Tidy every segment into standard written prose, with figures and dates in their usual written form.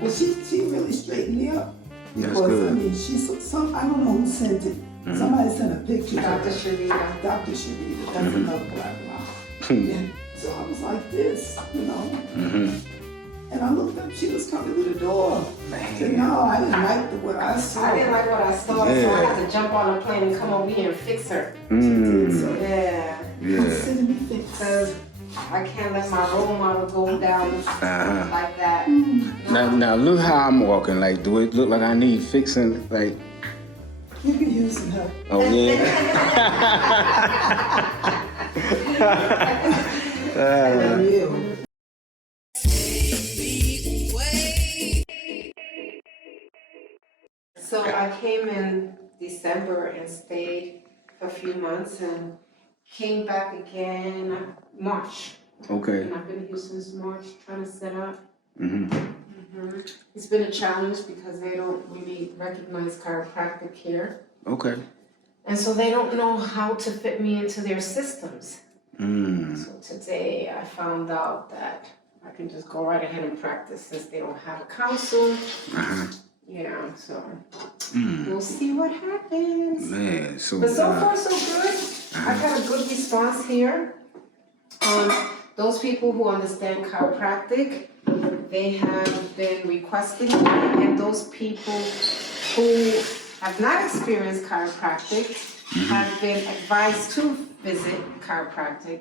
But she really straightened me up. That's Because, good. I mean, I don't know who sent it. Somebody sent a picture. Dr. Sharita. Dr. Sharita, that's another black mom. And so I was like this, you know. And I looked up, she was coming to the door. I said, no, I didn't like what I saw. I didn't like what I saw, so I had to jump on a plane and come over here and fix her. So, Yeah. consider me fixed. Because I can't let my role model go down like that. Now look how I'm walking. Like, do it look like I need fixing? Like, You can use some help. oh yeah. Real. So I came in December and stayed for a few months and came back again March. Okay. And I've been here since March trying to set up. It's been a challenge because they don't really recognize chiropractic here. Okay. And so they don't know how to fit me into their systems. So today I found out that I can just go right ahead and practice since they don't have a council. Yeah, so we'll see what happens. Man, so. But so far so good. I've had a good response here. Those people who understand chiropractic, they have been requesting me, and those people who have not experienced chiropractic have been advised to visit chiropractic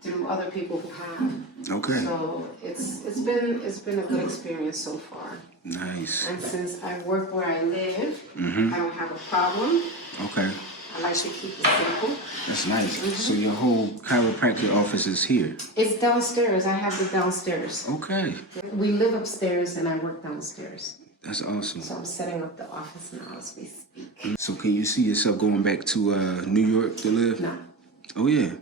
through other people who have. Okay. So it's been a good experience so far. Nice. And since I work where I live, I don't have a problem. Okay. I like to keep it simple. That's nice. So your whole chiropractic office is here? It's downstairs. I have the downstairs. Okay. We live upstairs and I work downstairs. That's awesome. So I'm setting up the office now as we speak. So can you see yourself going back to New York to live? No. Oh yeah.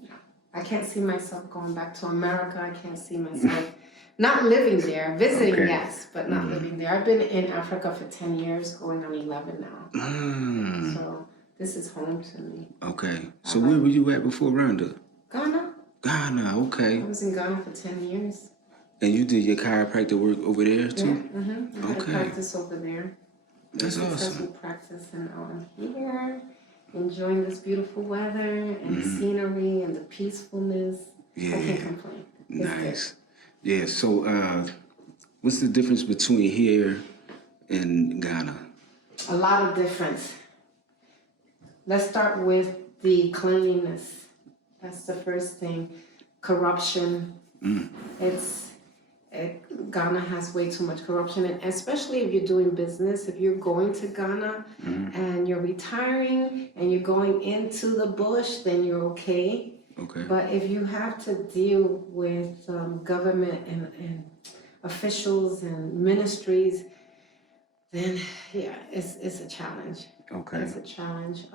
No. I can't see myself going back to America. I can't see myself not living there. Visiting, yes, but not living there. I've been in Africa for 10 years, going on 11 now. So this is home to me. Okay. So where were you at before Rwanda? Ghana. Ghana, okay. I was in Ghana for 10 years. And you did your chiropractic work over there too? I had a practice over there. That's awesome. Successful practice, and now I'm here, enjoying this beautiful weather and the scenery and the peacefulness. Yeah. I can't complain. It's Nice. Yeah, so what's the difference between here and Ghana? good. A lot of difference. Let's start with the cleanliness. That's the first thing. Corruption. Ghana has way too much corruption, and especially if you're doing business, if you're going to Ghana and you're retiring and you're going into the bush, then you're okay. Okay. But if you have to deal with government and officials and ministries, then yeah, it's a challenge. Okay. It's a challenge.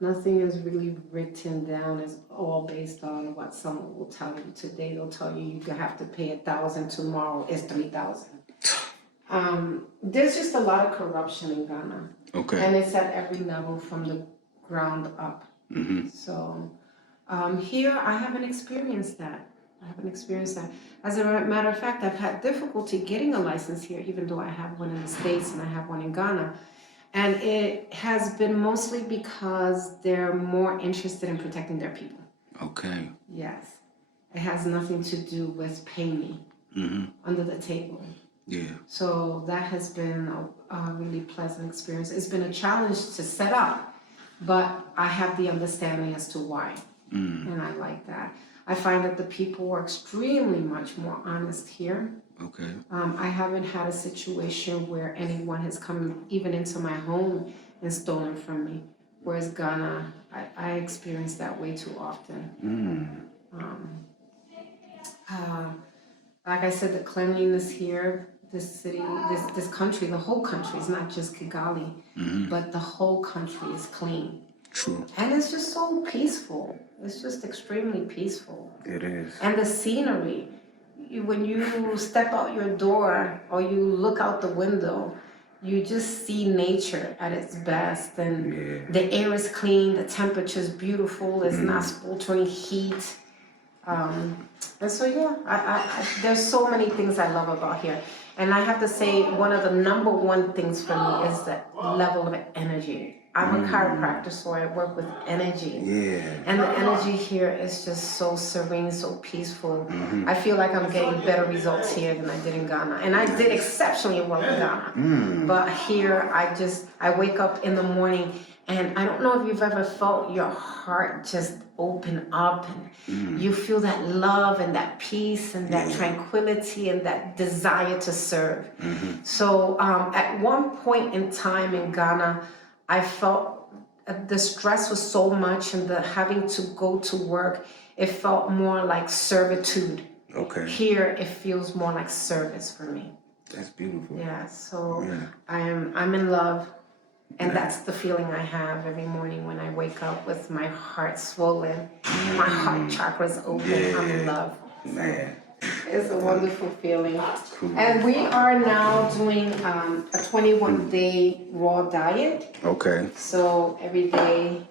Nothing is really written down. It's all based on what someone will tell you. Today they'll tell you you have to pay 1,000. Tomorrow it's 3,000. There's just a lot of corruption in Ghana. Okay. And it's at every level from the ground up. So here I haven't experienced that. As a matter of fact, I've had difficulty getting a license here, even though I have one in the States and I have one in Ghana. And it has been mostly because they're more interested in protecting their people. Okay. Yes. It has nothing to do with paying me under the table. Yeah. So that has been a really pleasant experience. It's been a challenge to set up, but I have the understanding as to why. And I like that. I find that the people are extremely much more honest here. Okay. I haven't had a situation where anyone has come even into my home and stolen from me. Whereas Ghana, I experience that way too often. Like I said, the cleanliness here, this city, this country, the whole country, is not just Kigali, but the whole country is clean. True. And it's just so peaceful. It's just extremely peaceful. It is. And the scenery. When you step out your door or you look out the window, you just see nature at its best. And the air is clean, the temperature is beautiful, it's not sweltering heat. And so yeah, there's so many things I love about here. And I have to say, one of the number one things for me is the level of energy. I'm a chiropractor, so I work with energy. Yeah. And the energy here is just so serene, so peaceful. I feel like I'm getting better results here than I did in Ghana. And I did exceptionally well in Ghana. But here, I wake up in the morning, and I don't know if you've ever felt your heart just open up, and you feel that love and that peace and that tranquility and that desire to serve. So at one point in time in Ghana, I felt the stress was so much, and the having to go to work, it felt more like servitude. Okay. Here, it feels more like service for me. That's beautiful. Yeah, so I'm in love. And that's the feeling I have every morning when I wake up with my heart swollen, my heart chakras open. I'm in love. Man. It's a wonderful feeling. Cool. And we are now doing a 21-day raw diet. Okay. So every day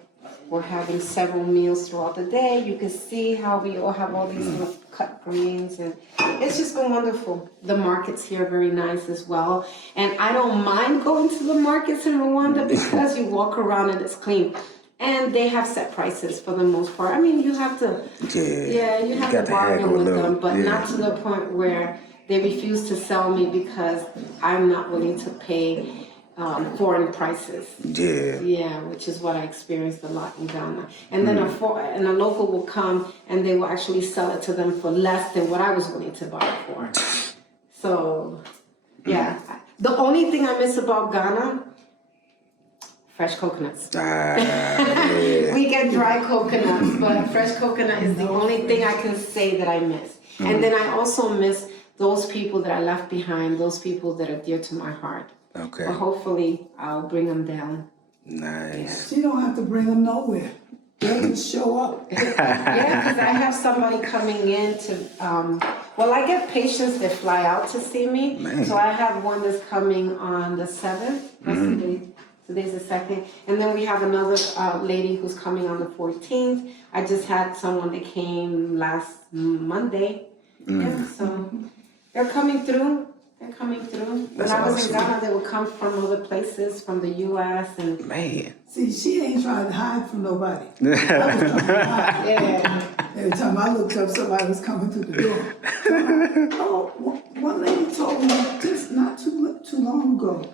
we're having several meals throughout the day. You can see how we all have all these little cut greens, and it's just been wonderful. The markets here are very nice as well. And I don't mind going to the markets in Rwanda because you walk around and it's clean. And they have set prices for the most part. I mean, you have to, you have to bargain with them, but not to the point where they refuse to sell me because I'm not willing to pay foreign prices. Yeah, which is what I experienced a lot in Ghana. And then a local will come and they will actually sell it to them for less than what I was willing to buy it for. So, yeah. The only thing I miss about Ghana, fresh coconuts. We get dry coconuts, but fresh coconut is the only thing I can say that I miss. And then I also miss those people that I left behind, those people that are dear to my heart. Okay. But hopefully I'll bring them down. Nice. You don't have to bring them nowhere. They'll just show up. Yeah, because I have somebody coming in to, well, I get patients that fly out to see me. Man. So I have one that's coming on the 7th. Today's the 2nd. And then we have another lady who's coming on the 14th. I just had someone that came last Monday. Yeah, so they're coming through. They're coming through. That's when I was awesome. in Ghana, they would come from other places, from the U.S. and Man. See, she ain't trying to hide from nobody. I was trying to hide. yeah. Every time I looked up, somebody was coming through the door. One lady told me just not too long ago,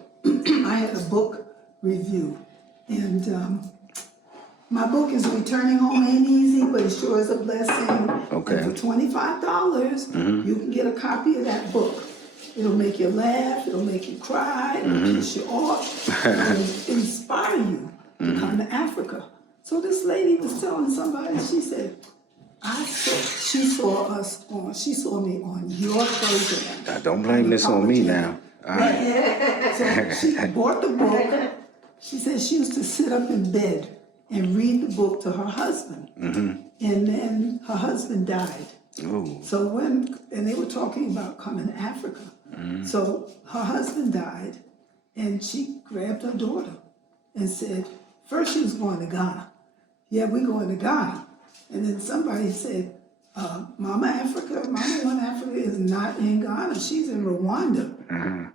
I had a book review, and my book is Returning Home Ain't Easy, but it sure is a blessing. Okay. And for $25, you can get a copy of that book. It'll make you laugh, it'll make you cry, it'll piss you off, it'll inspire you to come to Africa. So this lady was telling somebody, she said, she saw me on your program. Don't blame this on me now. So she bought the book. She said she used to sit up in bed and read the book to her husband. And then her husband died. Ooh. So and they were talking about coming to Africa. So her husband died, and she grabbed her daughter and said, first she was going to Ghana. Yeah, we're going to Ghana. And then somebody said, Mama One Africa is not in Ghana. She's in Rwanda.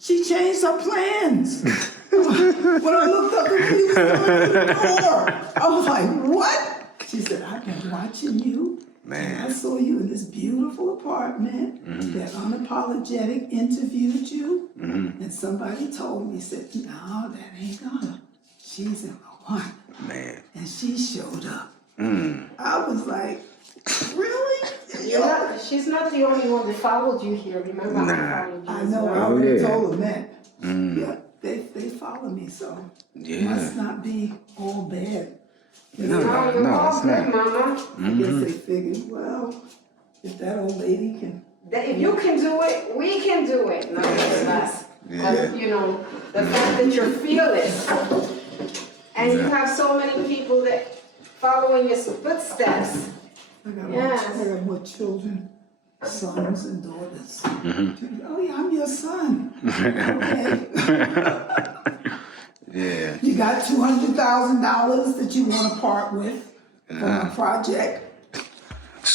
She changed her plans. When I looked up and he was coming to the door, I was like, what? She said, I've been watching you. Man. And I saw you in this beautiful apartment that Unapologetic interviewed you. And somebody told me, said, no, that ain't Ghana. She's in Rwanda. Man. And she showed up. I was like, really? Yeah, she's not the only one that followed you here. Remember, I followed you. I as know, well. I already told them that. Yeah, they follow me, so it Yeah. must not be all bad. No, you're all it's good, not. Mama. I guess they figured, well, if that old lady can. If you can do it, we can do it. No, it's not. Yeah. You know, the fact that you're fearless, and you have so many people that follow in your footsteps. I got Yes. more children, sons and daughters. Oh yeah, I'm your son. Okay. Yeah. You got $200,000 that you want to part with for a project.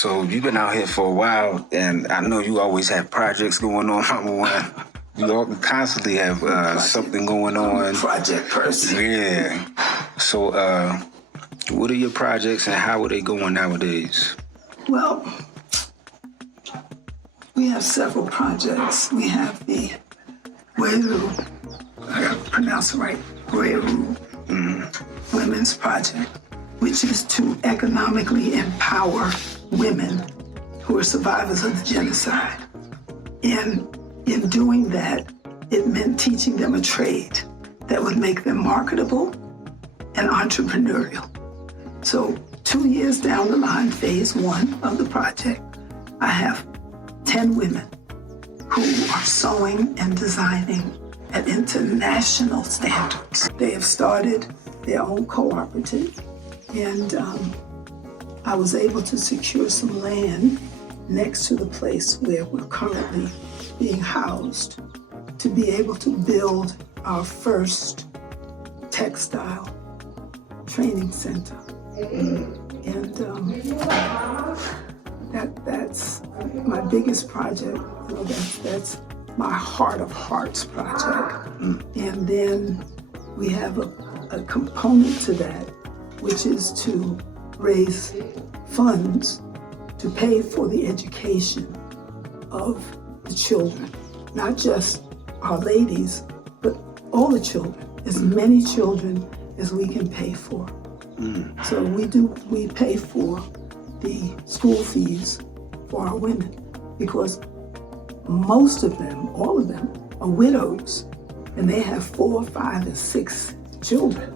So you've been out here for a while, and I know you always have projects going on, Mama One. You all constantly have something going on. Project person. Yeah. So what are your projects and how are they going nowadays? Well, we have several projects. We have the Weru, I gotta pronounce it right, Weru Women's Project, which is to economically empower women who are survivors of the genocide. And in doing that, it meant teaching them a trade that would make them marketable and entrepreneurial. So 2 years down the line, phase 1 of the project, I have 10 women who are sewing and designing at international standards. They have started their own cooperative, and I was able to secure some land next to the place where we're currently being housed to be able to build our first textile training center. And that's my biggest project. You know, that's my heart of hearts project. And then we have a component to that, which is to raise funds to pay for the education of the children, not just our ladies, but all the children, as many children as we can pay for. So we pay for the school fees for our women because most of them, all of them, are widows and they have 4, 5, and 6 children.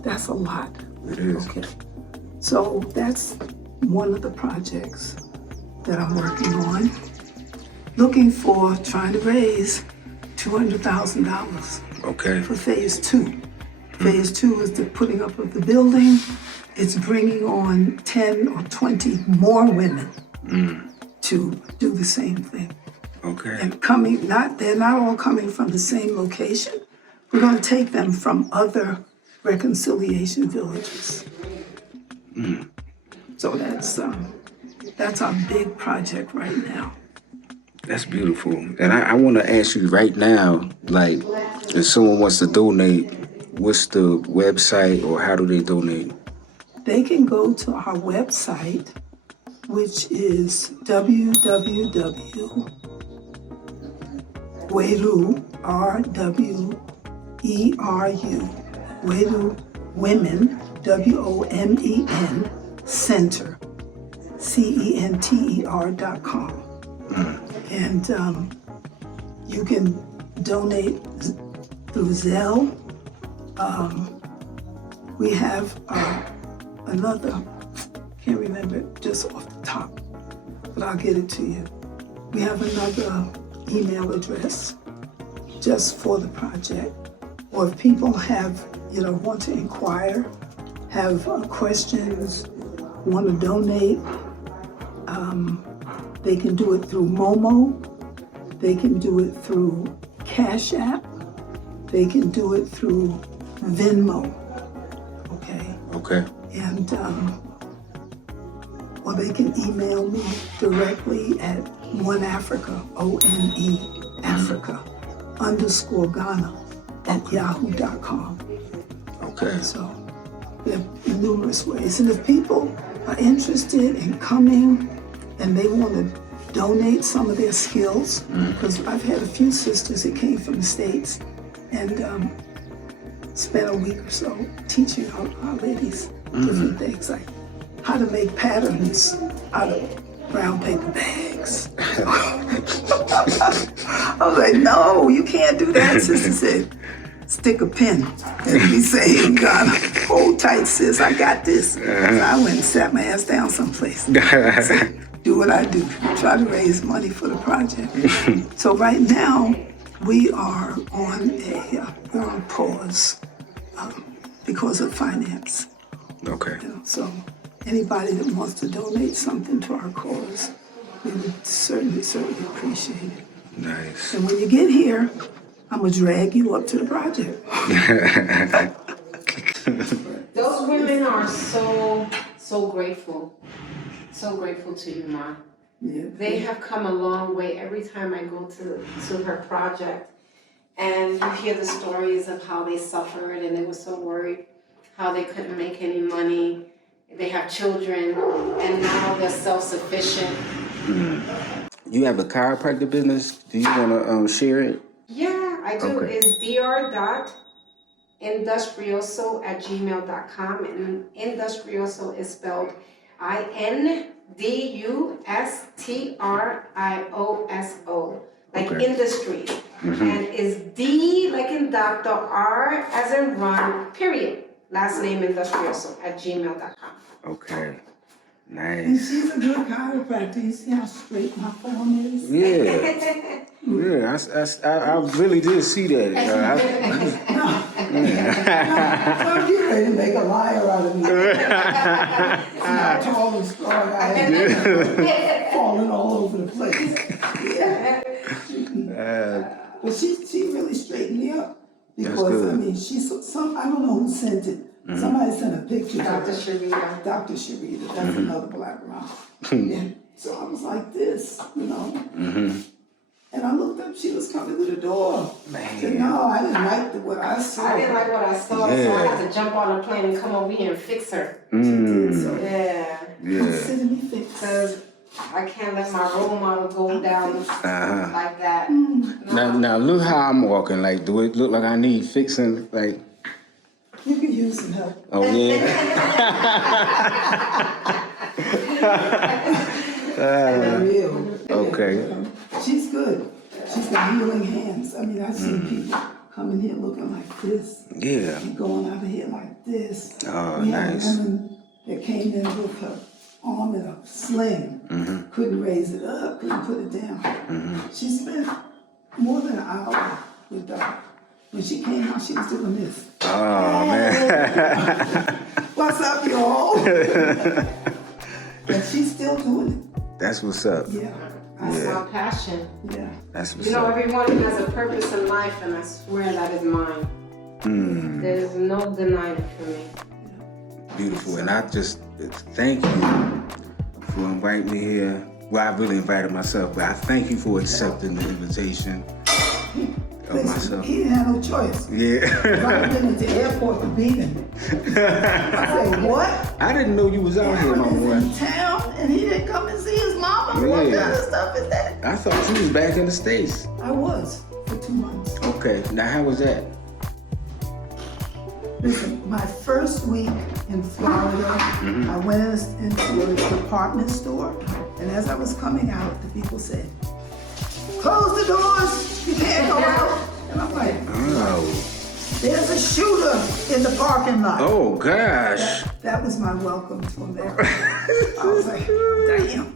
That's a lot. It is. Okay. So that's one of the projects that I'm working on. Looking for, trying to raise $200,000 Okay. for phase 2. Phase 2 is the putting up of the building. It's bringing on 10 or 20 more women to do the same thing. Okay. And they're not all coming from the same location. We're going to take them from other reconciliation villages. So that's our big project right now. That's beautiful. And I want to ask you right now, like, if someone wants to donate, what's the website or how do they donate? They can go to our website, which is www.weru, R-W-E-R-U, Weru Women, W-O-M-E-N, Center, CENTER.com. And you can donate through Zelle. We have another, can't remember it just off the top, but I'll get it to you. We have another email address just for the project. Or if people have, want to inquire, have questions, want to donate, they can do it through Momo, they can do it through cashapp, they can do it through Venmo, okay? Okay. And, or they can email me directly at OneAfrica, O-N-E, Africa, _Ghana at yahoo.com. Okay. So there are numerous ways. And if people are interested in coming and they want to donate some of their skills, because I've had a few sisters that came from the States and spent a week or so teaching our ladies different things, like how to make patterns out of brown paper bags. I was like, no, you can't do that. Sister said, stick a pin, as we say in Ghana. Hold tight, sis, I got this. So I went and sat my ass down someplace. So, do what I do, try to raise money for the project. So right now, we are on we're on pause because of finance. Okay. So anybody that wants to donate something to our cause, we would certainly appreciate it. Nice. And when you get here, I'm gonna drag you up to the project. Those women are so grateful So grateful to you, Ma. Yeah. They have come a long way every time I go to her project. And you hear the stories of how they suffered and they were so worried, how they couldn't make any money. They have children and now they're self-sufficient. You have a chiropractic business? Do you want to share it? Yeah, I do. Okay. It's dr.industrioso@gmail.com, and industrioso is spelled INDUSTRIOSO, like Okay. industry. And is D like in doctor, R as in run, period. Last name industrioso@gmail.com. Okay. And Nice. she's a good chiropractor. You see how straight my form is? Yeah. Yeah, I really did see that. I'm getting ready to make a liar out of me. How tall and strong I am. Falling all over the place. Yeah. But she really straightened me up. Because, good. I mean, I don't know who sent it. Somebody sent a picture of Dr. her. Sharita. Dr. Sharita, that's another black girl. And so I was like this, you know. And I looked up, she was coming to the door. I said, no, I didn't like what I saw. I didn't like what I saw, so I had to jump on a plane and come over here and fix her. She did, so Yeah. consider me fixed. Because I can't let my role model go down like that. Now look how I'm walking. Like, do it look like I need fixing? Like, You can use some help. oh yeah. For real. Okay. She's good. She's got healing hands. I mean, I've seen people come in here looking like this. Yeah. And going out of here like this. Oh, we nice. had a woman that came in with her arm in a sling. Couldn't raise it up, couldn't put it down. She spent more than an hour with Doc. When she came out, she was doing this. Oh man. What's up, y'all? And she's still doing it. That's what's up. Yeah. That's my passion. Yeah. That's what's You know, up. everyone has a purpose in life, and I swear that is mine. There is no denying it for me. Beautiful. And I just thank you for inviting me here. Well, I really invited myself, but I thank you for accepting the invitation of Listen, myself. he didn't have no choice. Yeah. If I'd been at the airport for beating. I said, what? I didn't know you was out here, my Aaron is boy. in town and he didn't come and see his mama? What Yeah. kind of stuff is that? I thought you was back in the States. I was for 2 months. Okay. Now, how was that? Listen, my first week in Florida, I went into a department store, and as I was coming out, the people said, close the doors, you can't go out. And I'm like, Oh. there's a shooter in the parking lot. Oh gosh. That was my welcome to America. I was like, damn.